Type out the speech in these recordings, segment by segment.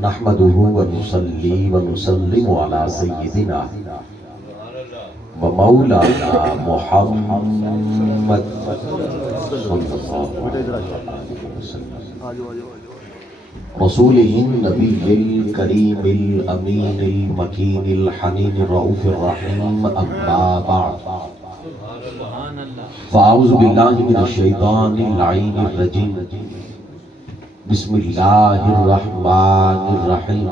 نحمده ونصلي ونسلم على سيدنا ومولانا محمد صلى الله عليه وسلم رسوله النبي الكريم الأمين المكين الحنين الرؤوف الرحيم أما بعد فأعوذ بالله من الشيطان اللعين الرجيم بسم الله الرحمن الرحيم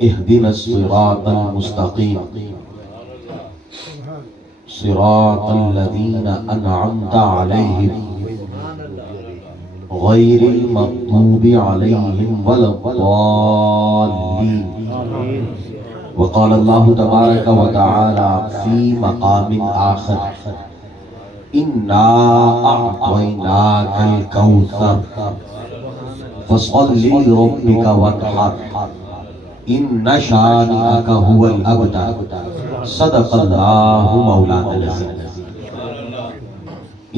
اهدنا الصراط المستقيم صراط الذين أنعمت عليهم غير المغضوب عليهم ولا الضالين وقال الله تبارك وتعالى في مقام آخر إنا أعطيناك الكوثر فصل لربك وانحر إن شانئك هو الأبتر صدق الله مولانا العظيم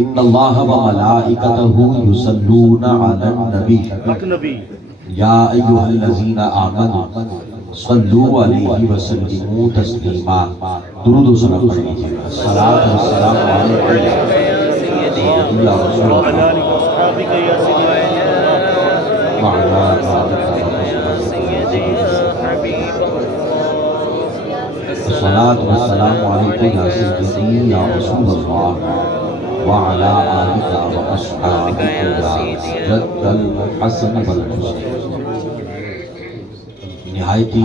ان اللہ وملائکتہ یصلون علی النبی یا ایھا الذین آمنوا صلوا علیہ وسلموا تسلیما درود و سلام پڑھ لیجیے صلاۃ و سلام علیک یا رسول اللہ وعلی صلاۃ و سلام علیک یا سیدی یا رسول اللہ وعلى آلك وأصحابك يا جد الحسن والحسين نہایتی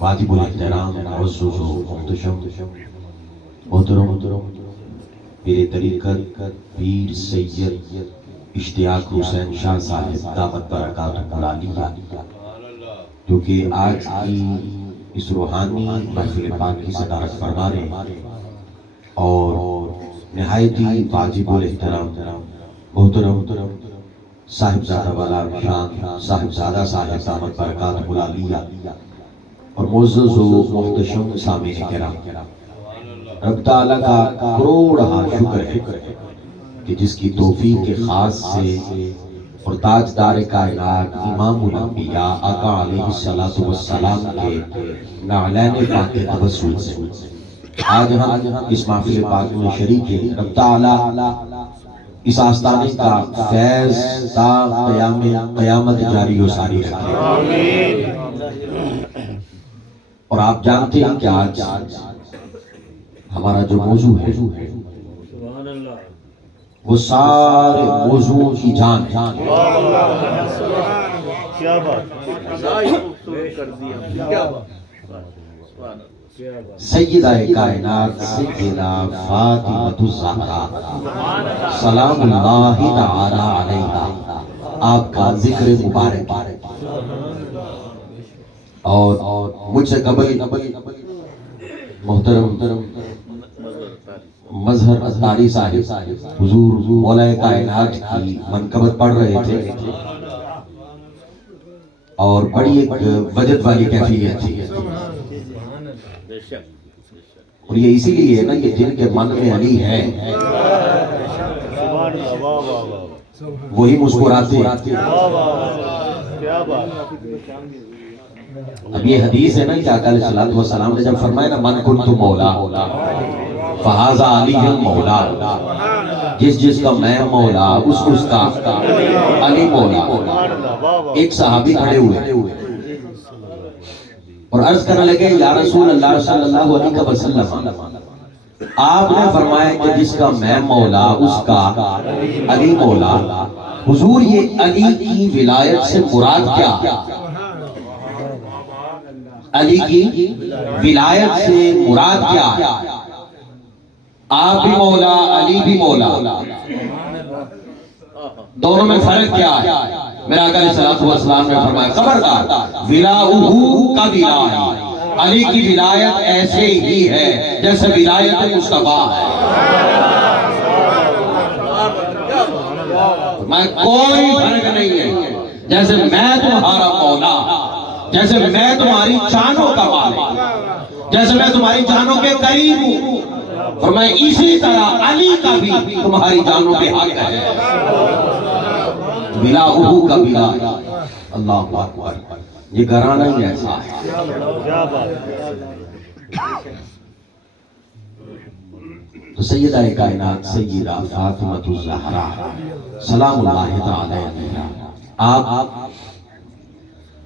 واجب الاحترام معزز و محتشم محترم پیر طریقت پیر سید اشتیاق حسین شاہ صاحب دامت برکاتہ العالیہ جو کہ آج کی اس روحانی محفل پاک کی صدارت فرما رہے ہیں اور نہایتی واجب الاحترام محترم صاحبزادہ والا شان صاحبزادہ صاحب دامت برکاتہ العالیہ اور معزز و محتشم سامعین کرام، رب تعالیٰ کا کروڑہا شکر ہے کہ جس کی توفیق کے خاص سے اور تاجدار کائنات امام الانبیاء آقا علیہ السلام کے نعلین پاک کے توسل سے آج ہم اس محفل پاک میں شریک ہیں۔ رب تعالیٰ اس آستانے کا فیض تا قیامت جاری و ساری رکھے، اور آپ جانتے ہیں کہ آج ہمارا جو موضوع ہے وہ سارے موضوع کی جان ہے۔ سیدہ کائنات سیدہ فاطمۃ الزہرا سلام اللہ تعالی علیہا، آپ کا ذکر مبارک اور مجھ سے قبل محترم مظہر ازہاری صاحب حضور مولا کائنات کی منقبت پڑھ رہے تھے، اور بڑی ایک وجد والی کیفیت تھی، اور یہ اسی لیے ہے نا کہ جن کے من میں علی ہے وہی مسکراتے ہیں۔ اب یہ حدیث ہے نا کہ آقا علیہ السلام نے جب فرمایا نا من کنت مولا فہذا علی مولا، جس کا میں مولا اس کا علی مولا۔ ایک صحابی کھڑے ہوئے اور عرض کرنے لگے یا رسول اللہ صلی اللہ علیہ وسلم، آپ نے فرمایا کہ جس کا میں مولا اس کا علی مولا، حضور یہ علی کی ولایت سے مراد کیا؟ علی کی ولایت سے مراد کیا؟ آپ بھی مولا علی بھی مولا، دونوں میں فرق کیا ہے؟ میرا آقا علیہ السلام نے فرمایا خبردار، ولاؤہ کا ولایہ، علی کی ولایت ایسے ہی ہے جیسے ولایت مصطفیٰ ہے۔ میں کوئی فرق نہیں ہے، جیسے میں تمہارا مولا، جیسے میں تمہاری جانوں کا مالک، جیسے میں تمہاری جانوں کے قریب ہوں، فرمایا اسی طرح علی کا بھی تمہاری جانوں پہ حق ہے، بلاؤہ کا بلا ہے۔ اللہ اکبر، یہ گھرانہ ہی ایسا ہے۔ تو سیدہ کائنات سیدہ فاطمہ الزہرا سلام اللہ تعالی علیہا، آپ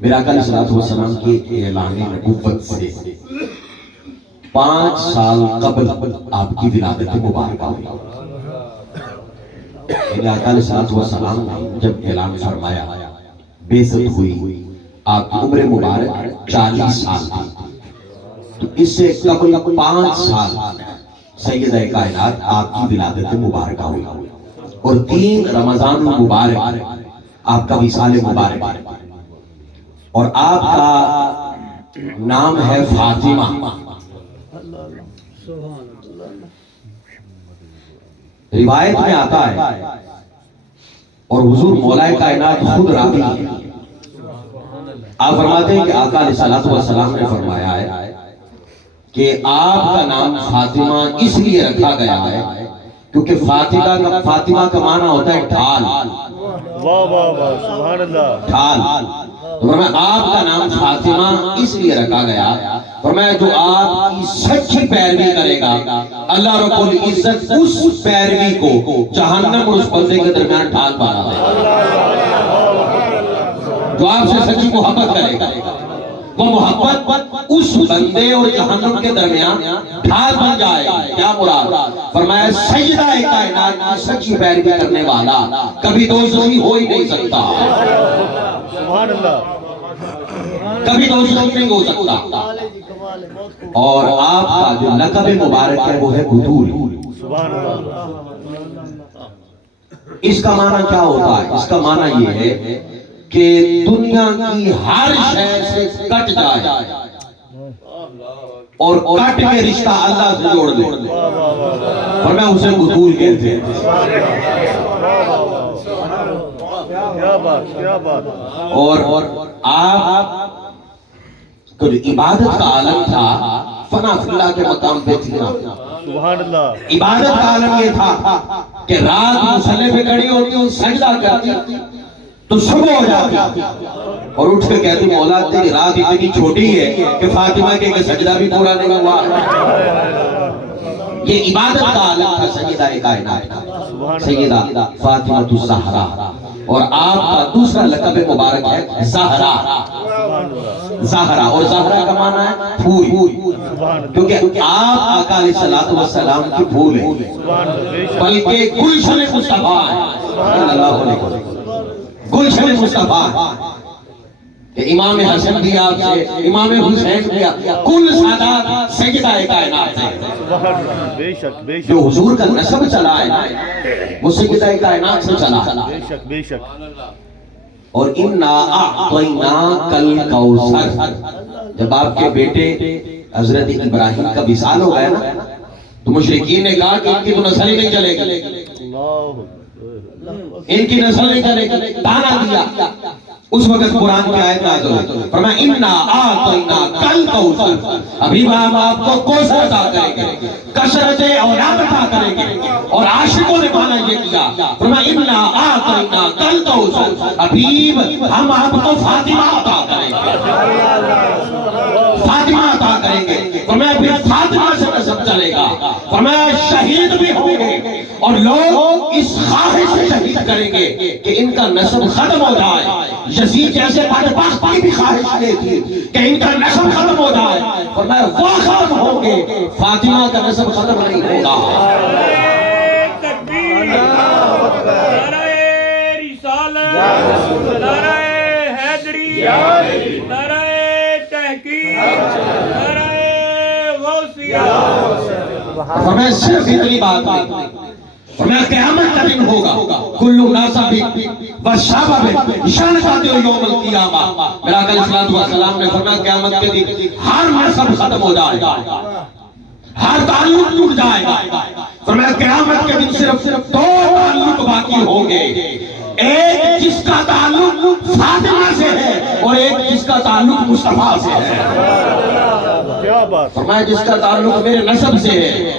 میرا آقا علیہ السلام کے اعلان نبوت سے 5 سال قبل آپ کی ولادت مبارکہ ہوئی۔ میرے آقا علیہ السلام نے جب اعلان فرمایا، بیعت ہوئی، آپ کی عمر مبارک 40 سال تھی، تو اس سے قبل 5 سال سیدہ کائنات آپ کی ولادت مبارکہ ہوئی، اور 3 رمضان مبارک آپ کا وصال مبارک، اور آپ کا نام ہے فاطمہ۔ روایت میں آتا ہے، اور حضور مولا کائنات خود راوی ہے، آپ فرماتے ہیں کہ آقا علیہ السلام نے فرمایا ہے کہ آپ کا نام فاطمہ اس لیے رکھا گیا ہے کیونکہ فاطمہ کا معنی ہوتا ہے ڈھال۔ واہ واہ واہ، سبحان اللہ، ڈھال۔ فرمایا آپ کا نام فاطمہ اس لیے رکھا گیا، فرمایا جو آپ کی سچی پیروی کرے گا، اللہ رب العزت اس پیروی کو جہنم اور اس بندے کے درمیان ڈھال بنا دے گا۔ جو آپ سے سچی محبت کرے گا، وہ محبت اس بندے اور جہنم کے درمیان ڈھال بن جائے گا۔ کیا مراد؟ فرمایا سیدہ کائنات کی سچی پیروی کرنے والا کبھی دوزخی ہو ہی نہیں سکتا، سبحان اللہ، کبھی دوزخی نہیں ہو سکتا۔ اور آپ کا جو لقب مبارک ہے وہ ہے بطول۔ سبحان اللہ، اس کا معنی کیا ہوتا ہے؟ اس کا معنی یہ ہے کہ دنیا کی ہر شے سے کٹ جائے اور کٹ کے رشتہ اللہ سے جوڑ دے، اور میں اسے بطول کہتے ہیں۔ کیا بات، کیا بات۔ اور آپ کو جو عبادت کا عالم تھا، فنا فی اللہ کے مقام پہ تھی۔ سبحان اللہ، عبادت کا عالم یہ تھا کہ رات مصلی پہ کھڑی ہوتی، سجدہ کرتی تو صبح ہو جاتی، اور اٹھ کے کہتی مولا تیری رات اتنی چھوٹی ہے کہ فاطمہ کے سجدہ بھی پورا نہیں ہوا۔ یہ عبادت کا عالم تھا سیدہ کائنات کا، سیدہ فاطمہ الزہرا، اور آپ کا دوسرا لقب مبارک ہے زہرا۔ زہرا، اور زہرا کا معنی ہے پھول، کیونکہ آپ آقا علیہ السلام کی پھول ہیں، بلکہ گلشن مصطفیٰ ہیں، صلی اللہ علیہ وسلم، گلشن مصطفیٰ ہے کہ امام حسن بھی آپ سے، امام حسین بھی آپ، کل سادات سیدہ کائنات ہیں۔ بے شک، بے شک، جو حضور کا نسب چلا ہے وہ سیدہ کائنات سے چلا ہے۔ بے شک، بے شک۔ اور اِنَّا أَعْطَيْنَاكَ الْكَوْثَرَ، جب آپ کے بیٹے حضرت ابراہیم کا وصال ہو گیا نا، تو مشرکین نے کہا کہ ان کی تو نسل ہی نہیں چلے گی، ان کی نسل نہیں چلے گی، تانا دیا۔ اس وقت قرآن کی آیت نازل ہوئی، فرمایا اِنَّا أَعْطَيْنَاكَ الْكَوْثَرَ، ابھی ہم آپ کو کوثر عطا کریں گے، کثرت اولاد عطا کریں گے۔ اور عاشقوں نے مانا یہ کیا، فرمایا اِنَّا أَعْطَيْنَاكَ الْكَوْثَرَ، ابھی ہم آپ کو فاطمہ عطا کریں گے، فاطمہ عطا کریں گے۔ فرمایا پھر فاطمہ سے نسب چلے گا، فرمایا شہید بھی ہوں گے، اور لوگ اس خواہش سے شہید کریں گے کہ ان کا نسب ختم ہو جائے۔ یزید جیسے بدبخت کی بھی خواہش یہ تھی کہ ان کا نسب ختم ہو جائے، فرمایا وہ ختم ہوں گے، فاطمہ کا نسب ختم نہیں ہوگا۔ تکبیر، نعرہ رسالت، نعرہ حیدری، نعرہ تحقیق، نعرہ غوثیہ۔ فرمایا صرف اتنی بات نہیں، فرمایا قیامت کا دن ہوگا، کلو ناسب وشابب شانقات یوم القیامہ۔ میرا آقا علیہ السلام نے فرمایا قیامت کے دن ہر نسب ختم ہو جائے گا، ہر تعلق ٹوٹ جائے گا۔ فرمایا قیامت کے دن صرف 2 تعلق باقی ہوں گے، ایک جس کا تعلق فاطمہ سے ہے اور ایک جس کا تعلق مصطفیٰ سے ہے۔ کیا بات، فرمایا جس کا تعلق میرے نسب سے ہے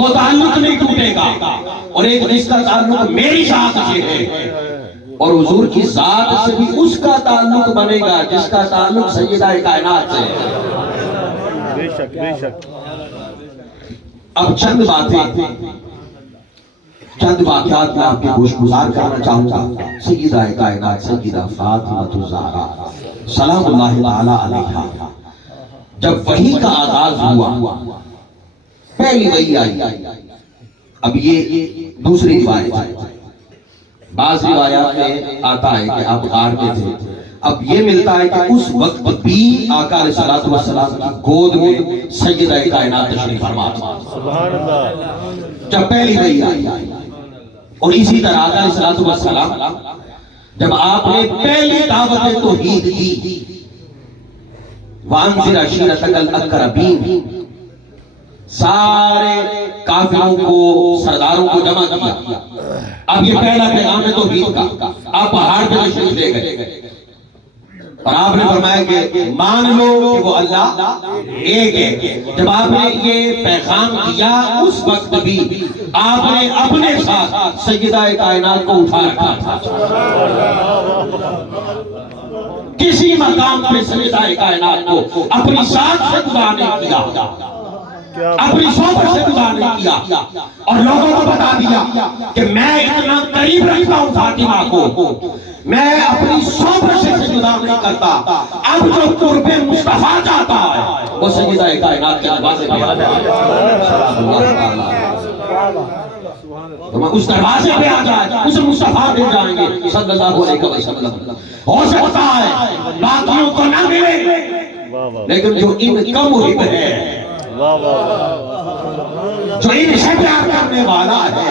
وہ تعلق نہیں ٹوٹے گا، اور ایک جس کا تعلق میری ذات سے ہے، اور حضور کی ذات سے بھی اس کا تعلق بنے گا جس کا تعلق سیدہ کائنات سے ہے۔ بے شک بے شک۔ اب چند باتیں، چند واقعات میں آپ کے گوش گزار کرنا چاہوں گا۔ سیدہ کائنات سیدہ فاطمہ الزہرا سلام اللہ تعالی علیہا، جب وحی کا آغاز ہوا، پہلی وحی آئی، اب یہ دوسری روایت ہے، بعض روایات میں آتا ہے کہ آپ غار میں تھے، اب یہ ملتا ہے کہ اس وقت بھی آقا علیہ السلام کی گود میں سیدہ کائنات تشریف فرما تھا، سبحان اللہ۔ جب پہلی وحی آئی، اور اسی طرح آقا علیہ السلام جب آپ نے پہلی دعوت توحید دی، وَأَنذِرْ عَشِيرَتَكَ الْأَقْرَبِينَ، سارے کافروں کو، سرداروں کو جمع کیا، اب یہ پہلا پیغام ہے توحید کا، آپ پہاڑ پہ تشریف لے گئے، اور آپ نے فرمایا کہ مان لو کہ وہ اللہ ایک ہے۔ جب آپ نے یہ پیغام دیا، اس وقت بھی آپ نے اپنے ساتھ سیدہ کائنات کو اٹھا رکھا تھا، کسی مقام پہ سیدہ کائنات کو اپنی ذات سے جدا نہیں کیا، اپنی صحبت سے جدا نہیں کیا، اور لوگوں کو بتا دیا کہ میں اتنا قریب رکھتا ہوں فاطمہ کو، میں اپنی صحبت سے جدا نہیں کرتا، اب جو قرب مصطفیٰ چاہتا ہے وہ سیدہ کائنات کے دروازے پہ آ جائے، تو میں اس دروازے پہ آ جائے، اسے مصطفیٰ دے جائیں گے صلی اللہ علیہ وسلم۔ ہو سکتا ہے باقیوں کو نہ ملے، لیکن جو ان کا محب ہے، جو ان سے پیار کرنے والا ہے،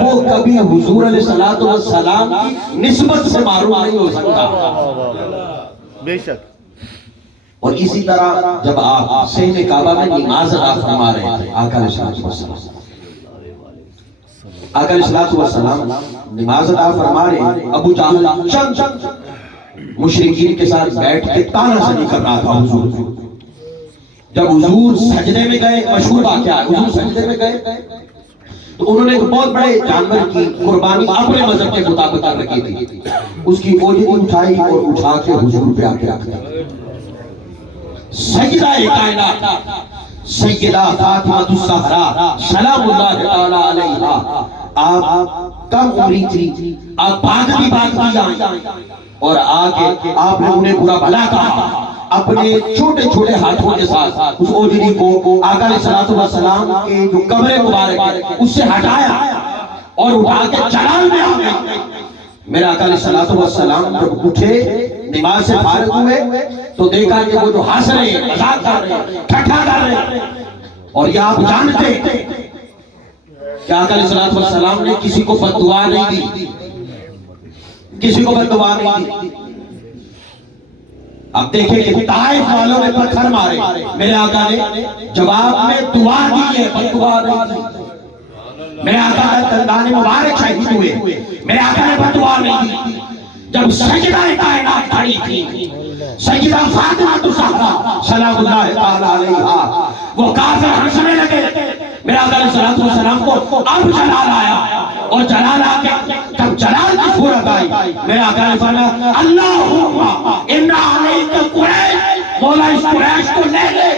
وہ کبھی حضور علیہ السلام کی نسبت سے معروف نہیں ہو سکتا۔ بے شک۔ اور اسی طرح جب آپ صحن کعبہ میں نماز ادا فرما رہے تھے، آقا علیہ السلام نماز ادا فرما رہے ہیں، ابو جہل چند مشرکین کے ساتھ بیٹھ کے تانا زنی کر رہا تھا حضور کو۔ جب حضور سجدے میں گئے، مشہور واقعہ ہے، حضور سجدے میں گئے تو انہوں نے ایک بہت بڑے جانور کی قربانی اپنے مذہب کے مطابق کر رکھی تھی، اس کی اوجری اٹھائی اور اٹھا کے حضور پہ آ کے رکھ دی۔ سیدہ کائنات سیدہ فاطمہ الزہرا سلام اللہ تعالی علیہا، آپ کم عمری تھی، آپ بھاگتی آئیں، اور آگے آپ نے انہیں برا بھلا کہا، اپنے چھوٹے چھوٹے ہاتھوں کے ساتھ اس اوجری کو آقا علیہ السلام کے جو قبر مبارک ہے اس سے ہٹایا اور اٹھا کے جلال میں آ گئے۔ میرا آقا علیہ السلام جب اٹھے، نماز سے فارغ ہوئے تو دیکھا کہ وہ جو ہنس رہے ہیں، مذاق کر رہے ہیں، ٹھٹھا کر رہے ہیں، اور یہ آپ جانتے کہ آقا علیہ السلام نے کسی کو بد دعا نہیں دی، کسی کو بد دعا نہیں دی۔ اب دیکھیں کہ طائف والوں نے پتھر مارے، میرے آقا نے جواب میں دعا دی ہے، بد دعا نہیں دی۔ میرے آقا کا دندان مبارک شہید ہوئے، میرے آقا نے بد دعا نہیں دی۔ جب سیدہ کائنات کھڑی تھی، سیدہ فاطمہ الزہرا سلام اللہ تعالی علیہا، وہ کافر ہنسنے لگے، میرے آقا علیہ السلام کو اب جلال آیا، اور جلال آ کے جب جلال کی صورت آئی، میرے آقا نے فرمایا اللہم ان علیک قریش، مولا اس قریش کو لے لے،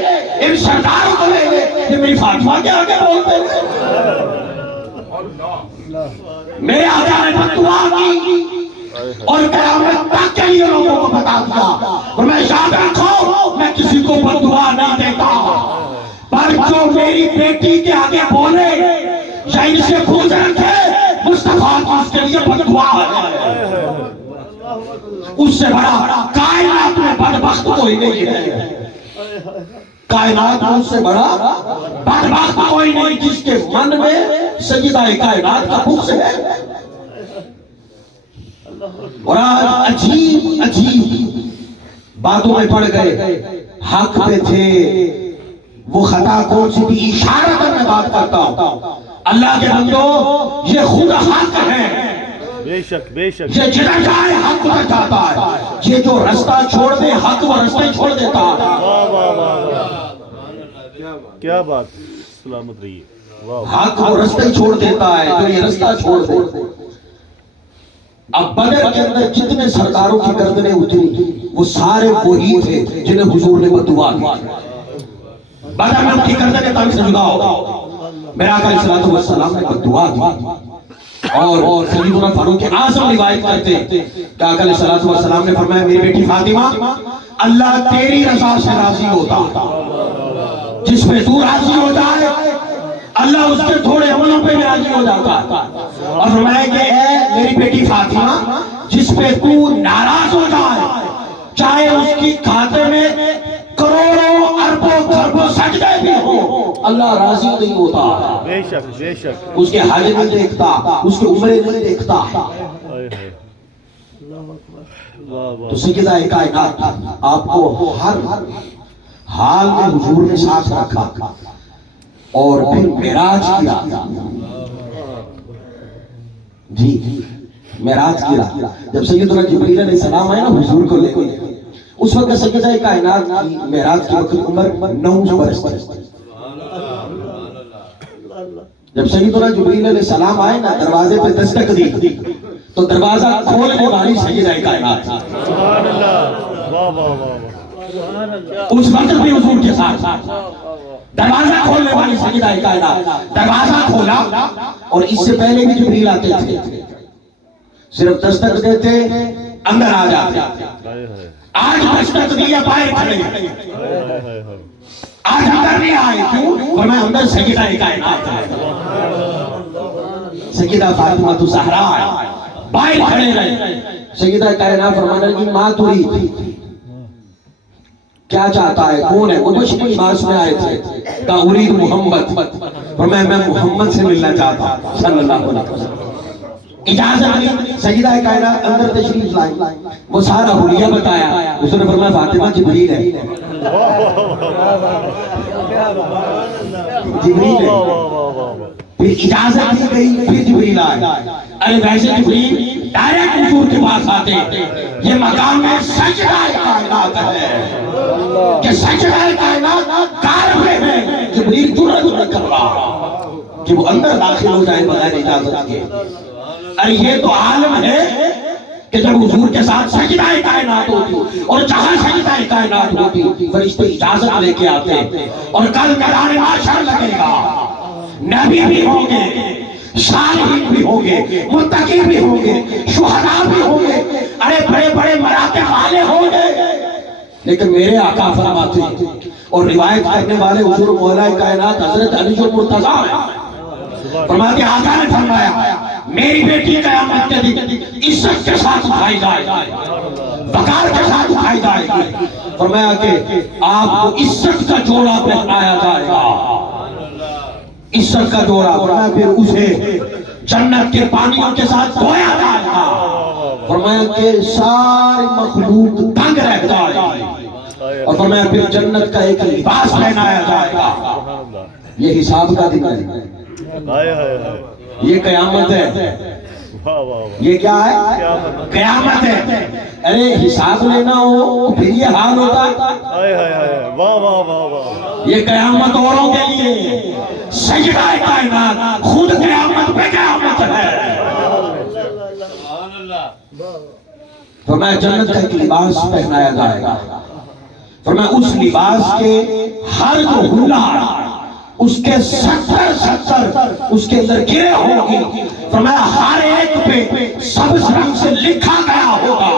ان سرداروں کو لے لے، یہ میری فاطمہ کے آگے بولتے ہیں۔ میرے آقا نے دعا کی اور قیامت تک کے لیے لوگوں کو بتا دیا، اور میں یاد رکھو میں کسی کو بد دعا نہیں دیتا، پر جو میری بیٹی کے آگے بولے یا ان سے پوچھ رکھے مصطفیٰ کی اس کے لیے بد دعا ہے، اس سے بڑا کائنات میں بدبخت کوئی نہیں ہے، کائنات میں اس سے بڑا بدبخت کوئی نہیں جس کے من میں سیدہ کائنات کا بغض ہے۔ اور آج عجیب عجیب باتوں میں پڑ گئے، حق پہ تھے، وہ خطا کون سی تھی، اشارہ کر میں بات کرتا ہوں، اللہ کے بندو یہ خود حق ہے، بے شک بے شک، یہ جدھر جائے حق ادھر جاتا ہے، یہ جو رستہ چھوڑ دے حق وہ رستہ چھوڑ دیتا ہے۔ کیا بات، سلامت رہیے۔ حق وہ رستہ ہی چھوڑ دیتا ہے جو یہ رستہ چھوڑ دے. اب بدر کے اندر جتنے سرداروں کی گردنیں اتری وہ سارے وہی تھے جنہیں حضور نے بدعا دی. بدر میں ان کی گردنیں تن سے جدا ہو. میرا آقا علیہ الصلوۃ والسلام نے بدعا دی. اور سیدنا فاروق اعظم روایت کرتے کہ آقا علیہ الصلوۃ والسلام نے فرمایا میری بیٹی فاطمہ اللہ تیری رضا سے راضی ہوتا جس پہ تو راضی ہو جائے اللہ اس کے تھوڑے عملوں پہ بھی راضی ہو جاتا ہے. اور فرمایا کہ اے میری بیٹی فاطمہ جس پہ تو ناراض ہو جائے چاہے اس کی کھاتے میں کروڑوں اربوں خربوں سجدے بھی ہو اللہ راضی نہیں ہوتا. بے شک بے شک. اس کے حج نہیں دیکھتا اس کے عمرے نہیں دیکھتا. تو سیدہ کائنات آپ کو ہر حال میں حضور نے ساتھ رکھا اور پھر معراج کیا. جی معراج کیا. جب سیدنا جبریل علیہ السلام آئے نا حضور کو لے کے اس وقت سیدہ کائنات کی معراج کی وقت عمر 9 برس تھی. جب سیدنا جبریل علیہ السلام آئے نا دروازے پہ دستک دی تو دروازہ کھولنے والی سیدہ کائنات سبحان اللہ. واہ واہ واہ. اس وقت بھی حضور کے ساتھ دروازہ کھولنے والی سیدہ کائنات دروازہ کھولا. اور اس سے پہلے بھی جبریل آتے تھے صرف دستک دیتے اندر آ جاتے. آج دستک دیا باہر کھڑے آج اندر نہیں آئے. کیوں؟ فرمایا اندر سیدہ کائنات ہے سیدہ فاطمہ الزہرا باہر کھڑے رہے. سیدہ کائنات فرمانے لگی ماں تريد کیا چاہتا ہے کون ہے؟ وہ بشری لباس میں آئے تھے کہا اريد محمد. فرمایا میں محمد سے ملنا چاہتا صلی اللہ علیہ وسلم. اجازت دی. سیدہ کائنات اندر تشریف لائی وہ سارا حلیہ بتایا. اس نے فرمایا فاطمہ جبریل ہے جبریل ہے. پھر اجازت دی گئی پھر جبریل آئے. ارے ویسے جبریل ڈائریکٹ حضور کے پاس آتے یہ مقام میں سجدہ کائنات ہے کہ سجدہ کائنات کعبے میں جبریل دور کر رہا کہ وہ اندر داخل ہو جائے بغیر اجازت کے. ارے یہ تو عالم ہے کہ جب حضور کے ساتھ سجدہ کائنات ہوتی اور جہاں سجدہ کائنات ہوتی فرشتے اجازت لے کے آتے اور کل میدان محشر لگے گا. نبی بھی ہوں گے صالحین بھی ہوں گے متقی بھی ہوں گے شہداء بھی ہوں گے ارے بڑے بڑے مراتب والے ہوں گے. لیکن میرے آقا فرماتے اور روایت کرنے والے حضور مولا کائنات حضرت علی المرتضیٰ ہیں. فرماتے آقا نے فرمایا میری بیٹی قیامت کے دن عزت کے ساتھ اٹھائی جائے گی وقار کے ساتھ اٹھائی جائے گی. فرمایا کہ آپ کو عزت کا جوڑا پہنایا جائے گا عزت کا جوڑا. فرمایا پھر اسے جنت کے پانیوں کے ساتھ دھویا جائے گا. فرمایا کہ ساری مخلوق دنگ رہ جائے گی. اور فرمایا پھر جنت کا ایک لباس پہنایا جائے گا. یہ حساب کا دن ہے یہ قیامت ہے. یہ کیا ہے؟ قیامت ہے. ارے حساب لینا ہو پھر یہ حال ہوتا یہ قیامت اوروں کے لیے سجدہ کائنات خود قیامت پہ قیامت ہے. فرمایا جنت کا ایک لباس پہنایا جائے گا. فرمایا اس لباس کے ہر جو ہنر اس کے 70 اس کے اندر گرے ہوں گے. فرمایا ہر ایک پہ سبز رنگ سے لکھا گیا ہوگا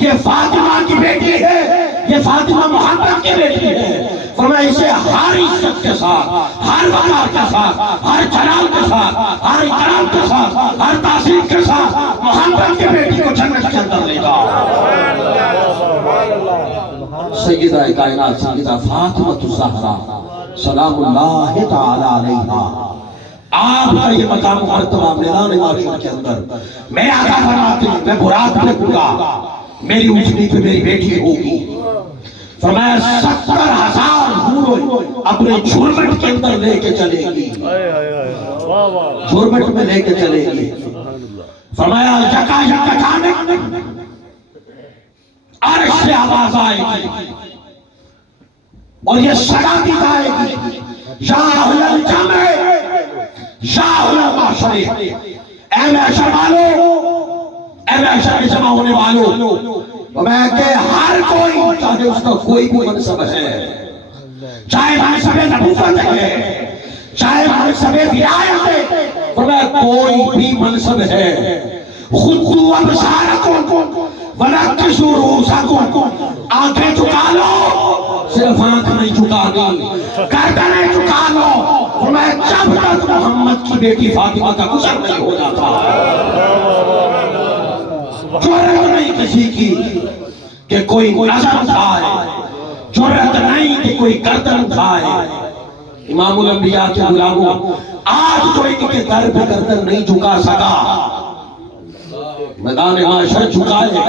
یہ فاطمہ کی بیٹی ہے یہ فاطمہ محمد کی بیٹی ہے. فرمایا اسے ہر عزت کے ساتھ ہر وقار کے ساتھ ہر جلال کے ساتھ ہر اکرام کے ساتھ ہر تعظیم کے ساتھ محمد کی بیٹی کو جنت کے اندر لے جاؤ. سیدہ کائنات سیدہ فاطمہ الزہرا سلام اللہ تعالی علیہا آپ کا یہ مقام مرتبہ میدان محشر کے اندر میں آقا فرماتے ہیں میں برات پھینکوں گا میری اونچنی پہ میری بیٹی ہوگی. فرمایا 70,000 حور اپنے جھرمٹ کے اندر لے کے چلے گی جھرمٹ میں لے کے چلے گی. فرمایا یکا یکا جانے عرش سے آواز آئے گی اور یہ صدا دی جائے گی یا اہل الجمع یا علماء شریف، اے محشر والو، اے محشر میں جمع ہونے والو، میں کہ ہر کوئی چاہے اس کا کوئی بھی منصب ہے، چاہے منصب نبوت ہے، چاہے منصب ولایت ہے، کوئی بھی منصب ہے، خودو ابصارکم ونکسوا رؤوسکم، آنکھیں چکا لو، صرف آنکھ نہیں چکانی، گردنیں چکا لو، فرمایا جب تک محمد کی بیٹی فاطمہ کا گزر نہیں ہو جاتا، جرأت نہیں کسی کی کہ کوئی نظر اٹھائے، جرأت نہیں کہ کوئی گردن اٹھائے۔ امام الانبیاء کے غلاموں، آج جو ان کے در پہ گردن نہیں جھکا سکا، میدان محشر جھکائے گا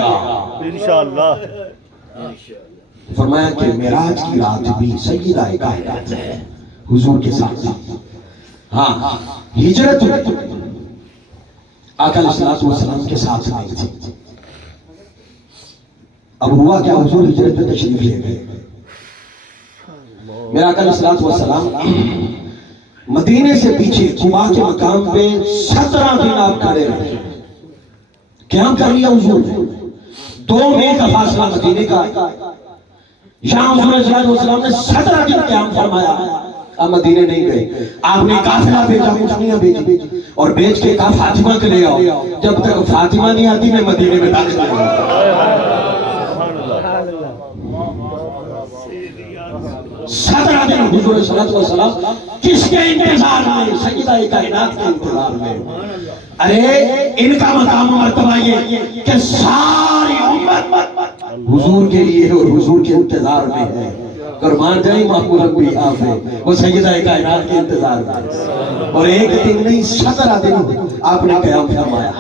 انشاءاللہ۔ فرمایا کہ معراج کی رات بھی سیدہ کائنات ہے حضور کے ساتھ، ہاں ہجرت آقا علیہ السلام کے ساتھ نہیں تھی۔ اب ہوا کیا، حضور ہجرت میں تشریف لے گئے، میرا آقا علیہ السلام مدینے سے پیچھے قباء کے مقام پہ 17 دن آپ کھڑے رہے، قیام کر لیا حضور نے، 2 میل کا فاصلہ مدینے کا، یہاں حضور صلی اللہ علیہ وسلم نے 17 دن قیام فرمایا، اب مدینے نہیں گئے، آپ نے قافلہ بھیجا، مجھنیاں بھیجی اور بھیج کے کہا فاطمہ کے لے آؤ، جب تک فاطمہ نہیں آتی میں مدینے میں داخل نہیں ہوں۔ 17 دن حضور صلی اللہ علیہ وسلم کس کے انتظار میں؟ سیدہ کائنات کے انتظار میں۔ ارے ان کا مقام و مرتبہ یہ کہ ساری امت حضور کے لیے اور حضور کے انتظار میں ہے، قربان جائیں معقول بھی آپ ہے، وہ سیدہ کائنات کے انتظار میں، اور ایک دن نہیں 17 دن آپ نے قیام فرمایا،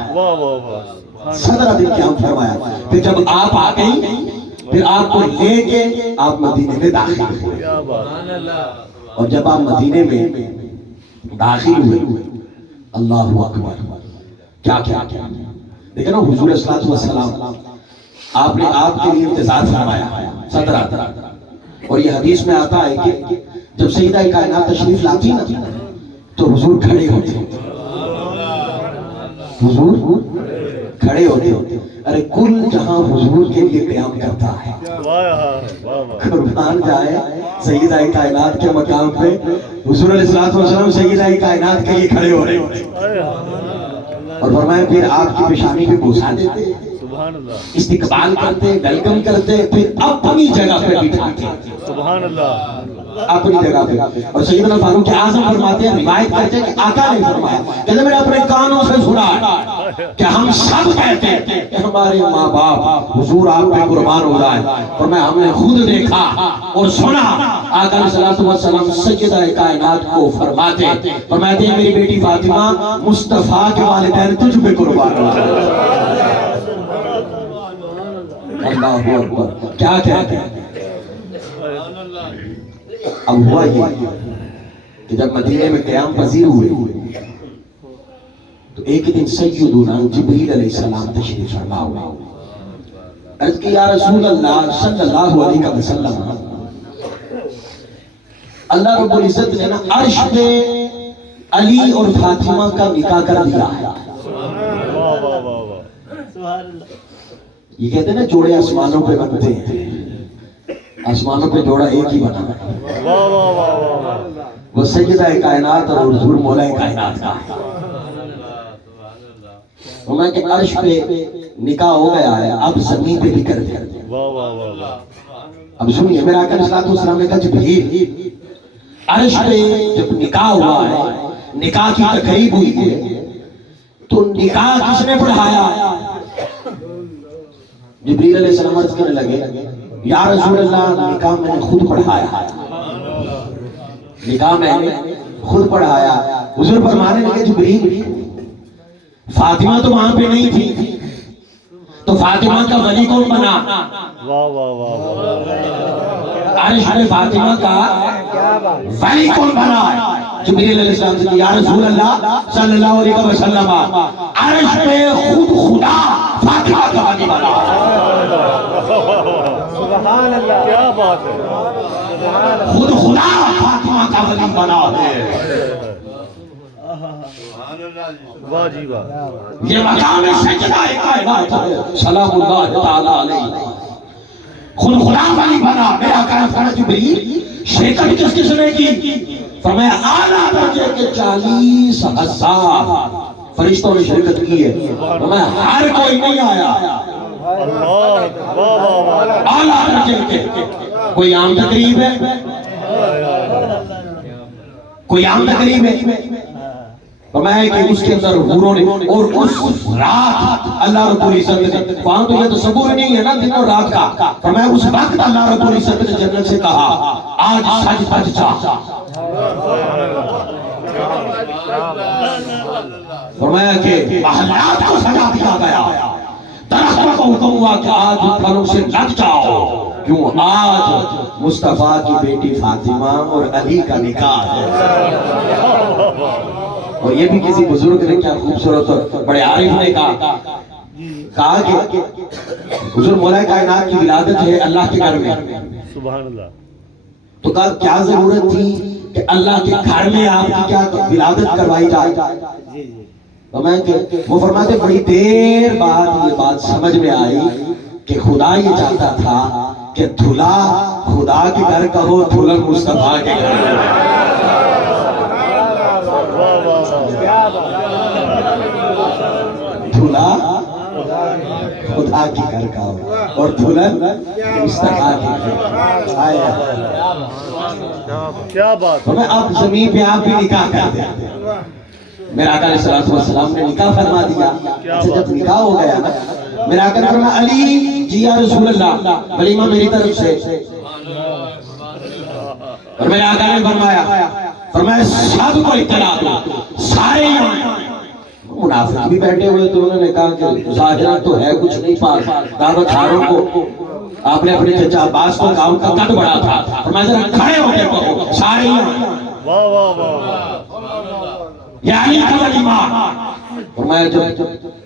17 دن قیام فرمایا۔ پھر جب آپ آ گئی، پھر آپ کو لے کے آپ مدینے میں داخل ہوئے، اور جب آپ مدینے میں داخل ہوئے، اللہ اکبر، کیا کیا کیا دیکھیں نا، حضور صلی اللہ علیہ وسلم آپ نے آپ کے لیے انتظار فرمایا 17 دن، اور یہ حدیث میں آتا ہے کہ جب سیدہ کائنات تشریف لاتی نا تو حضور کھڑے ہوتے، حضور کھڑے ہوتے، ارے کل جہاں حضور کے لیے قیام کرتا ہے، قربان جائے سیدہ کائنات کے مقام پہ حضور علیہ السلام سیدہ کائنات کے لیے کھڑے ہو رہے ہوتے، اور فرمایا پھر آپ کی پیشانی پہ بوسا دیتے، استقبال کرتے، ویلکم کرتے، پھر اپنی جگہ پہ بٹھاتے، سبحان اللہ، اپنی جگہ پہ۔ اور سیدنا فاروق اعظم فرماتے ہیں، روایت کرتے ہیں کہ آقا نے فرمایا، کہتے میں نے اپنے کانوں سے سنا ہے کہ ہم سب کہتے ہیں کہ ہمارے ماں باپ حضور آپ پہ قربان ہو جائے، اور میں ہم نے خود دیکھا اور سنا آقا علیہ السلام سیدہ کائنات کو فرماتے فرماتے ہیں میری بیٹی فاطمہ مصطفیٰ کے والدین تجھ پہ قربان ہو جائے۔ اللہ اکبر، کیا کہتے ہیں۔ اب ہوا یہ کہ جب مدینے میں قیام پذیر ہوئے تو ایک دن سیدنا جبریل علیہ السلام تشریف فرما ہوئے، عرض کی یا رسول اللہ صلی اللہ علیہ وسلم، اللہ رب العزت نے نا عرش پہ علی اور فاطمہ کا نکاح کر دیا ہے۔ یہ کہتے ہیں نا جوڑے آسمانوں پہ بنتے ہیں، آسمانوں پہ جوڑا ایک ہی بنا ہے، وہ سیدہ کائنات اور حضور مولا کائنات کا ہے۔ فرمایا کہ عرش پہ نکاح ہو گیا ہے، اب زمین پہ بھی کر دیا۔ اب سنیے، میرا آقا علیہ السلام نے کہا جبریل عرش پہ جب نکاح ہوا ہے، نکاح کی تقریب ہوئی ہے، تو نکاح کس نے پڑھایا؟ جبریل علیہ السلام عرض کرنے لگے یا رسول اللہ نکاح میں نے خود پڑھایا، نکاح میں نے خود پڑھایا۔ حضور فرمانے لگے جبریل فاطمہ تو وہاں پہ نہیں تھی، تو فاطمہ کا ولی کون بنا؟ عرش میں فاطمہ کا ولی کون بنا؟ جبریل علیہ السلام سے یا رسول اللہ صلی اللہ علیہ وسلم عرش پہ خود خدا فاطمہ کا ولی بنا۔ سبحان اللہ، کیا بات ہے، خود خدا فاطمہ کا ولی بنا ہے۔ واہ جی واہ. یہ مقام سجدہ کائنات ہے سلام اللہ تعالیٰ علیہ. خود خدا والی بنا میرا کہا فرما جبریل شرکت کس کس نے کی؟ فرمایا اعلیٰ درجے کے 40,000 فرشتوں نے شرکت کی ہے. فرمایا ہر کوئی نہیں آیا. اللہ واہ واہ واہ. اعلیٰ درجے کے. کوئی عام تقریب ہے؟ کوئی عام تقریب ہے؟ فرمایا کہ اس کے اندر حوروں نے اور اس رات اللہ رب العزت نے وہاں تو یہ تصور نہیں ہے نا دن اور رات کا. فرمایا اس وقت اللہ رب العزت نے جنت سے کہا آج سج بج جا. فرمایا کہ محلات کو سجا دیا گیا. درختوں کو حکم ہوا کہ آج پھلوں سے لگ جاؤ. کیوں؟ آج مصطفیٰ کی بیٹی فاطمہ اور علی کا نکاح ہے. اور یہ بھی کسی بزرگ نے کیا خوبصورت اور بڑے عارف نے کہا کہ حضور مولا کائنات کی ولادت ہے اللہ کے گھر میں. سبحان اللہ. تو کہا کیا ضرورت تھی کہ اللہ کے گھر میں آپ کی کیا ولادت کروائی جائے؟ وہ فرماتے بڑی دیر بعد یہ بات سمجھ میں آئی کہ خدا یہ چاہتا تھا کہ دھلا خدا کے گھر کا ہو دھلن مصطفیٰ کے گھر کا. دھلا خدا کی گھر کا ہو اور دھلن مصطفیٰ کے گھر کا. کیا بات. ہمیں اب زمین پہ آپ بھی نکاح کرتے ہیں. میرا آقا علیہ السلام نے نکاح فرما دیا. اچھا جب نکاح ہو گیا نا میرا آقا نے فرمایا علی جی یا رسول اللہ ولیمہ میری طرف سے. اور میرا آقا نے فرمایا سب کو اطلاع دو سارے یہاں. منافق بھی بیٹھے ہوئے تو انہوں نے کہا کہ ظاہرہ تو ہے کچھ نہیں پاس. دعوت خاروں کو آپ نے اپنے چچا عباس کو کہا ان کا قد بڑا تھا. فرمایا ذرا کھڑے ہو کے کہو سارے یہاں. واہ واہ واہ. یعنی کا ولیمہ. فرمایا جب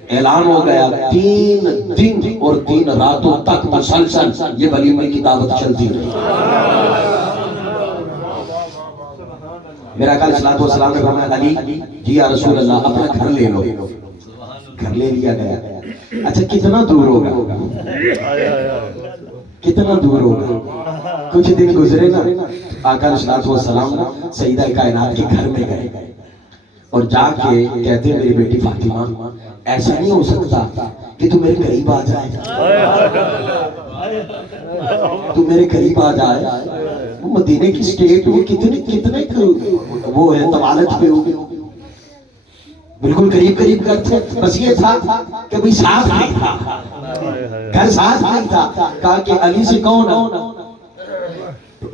اعلان ہو گیا 3 دن اور 3 راتوں تک مسلسل یہ ولیمے کی دعوت چلتی رہی. میرا آقا علیہ السلام نے فرمایا علی جی یا رسول اللہ اپنا گھر لے لو. گھر لے لیا گیا. اچھا کتنا دور ہوگا؟ کتنا دور ہوگا؟ کچھ دن گزرے نا آقا علیہ السلام سیدہ کائنات کے گھر میں گئے اور جا کے کہتے ہیں میری بیٹی فاطمہ ایسا نہیں ہو سکتا کہ تو میرے قریب آ جائے. تو میرے قریب آ جائے. وہ مدینے کی سٹیٹ وہ کتنے وہ ہے طوالت پہ ہوگی بالکل قریب کرتے. بس یہ تھا کہ بھئی ساتھ نہیں تھا گھر ساتھ نہیں تھا. کہا کہ علی سے کون ہے؟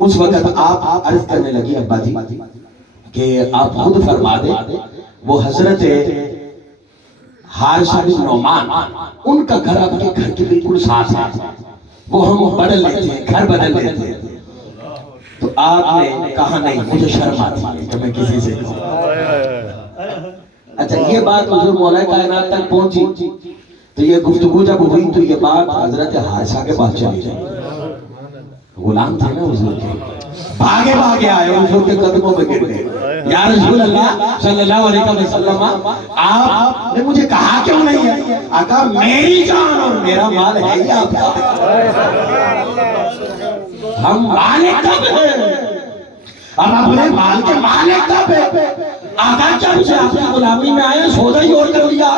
اس وقت آپ عرض کرنے لگی ابا جی کہ آپ خود فرما دیں وہ حضرت حارثہ بن نعمان ان کا گھر آپ کے گھر کے بالکل ساتھ ہے. وہ ہم بدل لیتے ہیں گھر بدل لیتے ہیں. تو آپ نے کہا نہیں مجھے شرم آتی ہے کہ میں کسی سے کہوں. اچھا یہ بات حضور مولا کائنات تک پہنچی تو یہ گفتگو جب ہوئی تو یہ بات حضرت حارثہ کے پاس چلی جائے. غلام تھے نا حضور کے. بھاگے آئے حضور کے قدموں پہ گر گئے. یا رسول اللہ صلی اللہ علیہ وسلم آپ نے مجھے کہا کیوں نہیں ہے؟ آقا میری جان اور میرا مال ہے ہی آپ کا. ہم مالک کب ہیں؟ ہم اپنے مال کے مالک کب ہیں؟ آقا جب سے آپ کی غلامی میں آئے سودا ہی اور کر لیا.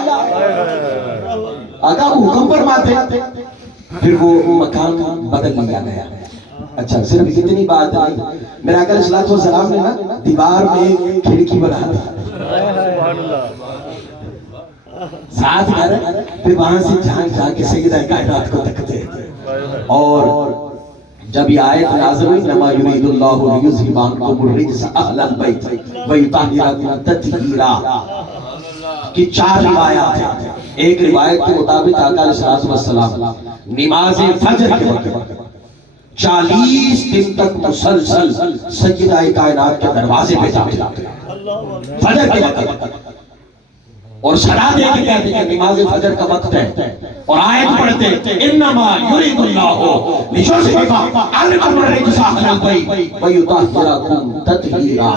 آقا حکم فرماتے پھر وہ مکان بدل لیا گیا. اچھا صرف اتنی بات ہے میرا آقا علیہ السلام نے نا دیوار میں ایک کھڑکی بنا دی ساتھ گھر. پھر وہاں سے جھانک کے سیدہ کائنات کو تکتے. اور جب یہ آیت نازل ہوئی نما یرید اللہ لیذھب عنکم الرجس اہل البیت ویطہرکم تطہیرا کی 4 روایات ہیں. ایک روایت کے مطابق آقا علیہ السلام نماز فجر کے وقت 40 دن تک مسلسل سیدہ کائنات کے دروازے پہ جاتے فجر کے وقت اور صدا دے کے کہتے ہیں نماز فجر کا وقت ہے اور آیت پڑھتے انما یرید اللہ لیذھب عنکم الرجس اہل البیت ویطہرکم تطہیرا.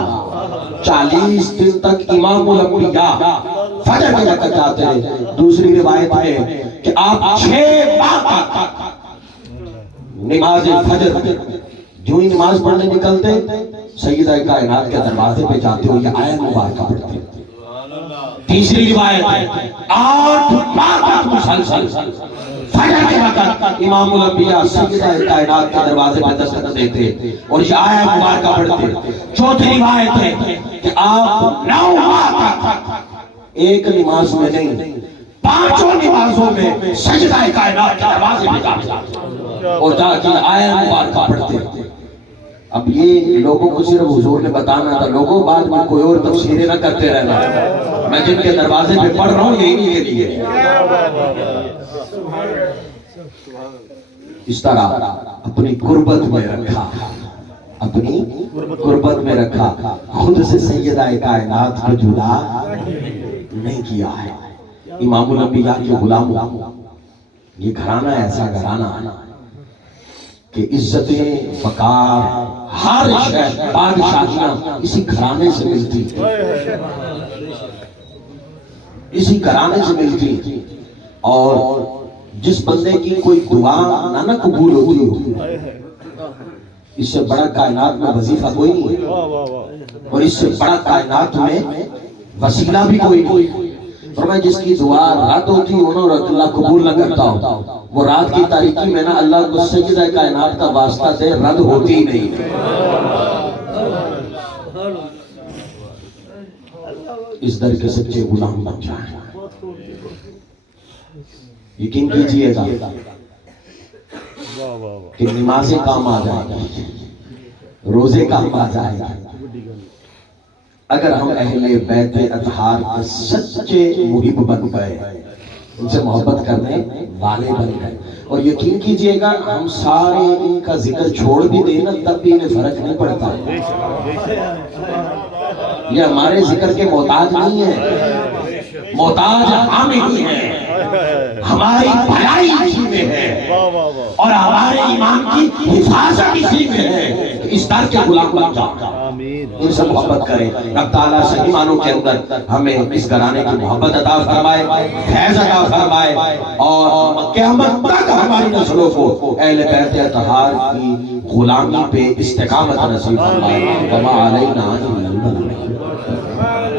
40 دن تک امام الانبیاء فجر کے وقت جاتے ہیں. دوسری روایت ہے کہ آپ 6 ماہ تک نماز فجر جو ہی نماز پڑھنے نکلتے سیدہ کائنات کے دروازے پہ جاتے ہو یہ آیت مبارکہ پڑھتے. تیسری روایت ہے 8 ماہ تک مسلسل فجر کے وقت امام الانبیاء سیدہ کائنات کے دروازے پہ دستک دیتے اور یہ آیت مبارکہ پڑھتے. چوتھی روایت ہے کہ آپ 9 ماہ تک ایک نماز میں نہیں 5 نمازوں میں سجدہ کائنات کے دروازے پہ جاتے اور جا کے آیت مبارکہ پڑھتے. اب یہ لوگوں کو صرف حضور نے بتانا تھا. لوگوں بعد میں کوئی اور تفسیریں نہ کرتے رہنا. میں جن کے دروازے پہ پڑھ رہا ہوں یہی نہیں کے لیے. اس طرح اپنی قربت میں رکھا, اپنی قربت میں رکھا, خود سے سیدہ کائنات کو جدا نہیں کیا ہے. امام الانبیاء کے غلام, یہ گھرانہ ایسا گھرانہ کہ عزتیں وقار ہر شے بادشاہیاں اسی گھرانے سے ملتی, اسی گھرانے سے ملتی. اور جس بندے کی کوئی دعا نہ قبول ہوتی ہو, اس سے بڑا کائنات میں وظیفہ کوئی نہیں ہے اور اس سے بڑا کائنات میں وسیلہ بھی کوئی نہیں. فرمایا جس کی دعا رد ہوتی انہوں اللہ قبول نہ کرتا ہو, وہ رات کی تاریکی میں نہ اللہ کو سجدہ کائنات کا واسطہ دے رد ہوتی ہی نہیں. اس در کے سچے غلام بن جائیں. یقین کیجئے گا کہ نمازیں کام آ جائیں گی, روزے کام آ جائیں گے اگر ہم اہل بیت اطہار کے سچے محب بن گئے, ان سے محبت کرنے والے بن گئے. اور یقین کیجئے گا ہم سارے ان کا ذکر چھوڑ بھی دینا تب بھی انہیں فرق نہیں پڑتا. یہ ہمارے ذکر کے محتاج نہیں ہے, محتاج ہم ہی ہیں. ہماری بھلائی اسی میں ہے اور ہمارے ایمان کی حفاظت اسی میں ہے. اس در کے غلام بن جاؤ, ان سے محبت کریں. رب تعالیٰ سے ایمانوں کے اندر ہمیں اس گھرانے کی محبت عطا فرمائے, فیض عطا فرمائے اور قیامت تک ہماری نسلوں کو اہل بیت اطہار کی غلامی پہ استقامت نصیب فرمائے. وما علینا الا البلاغ.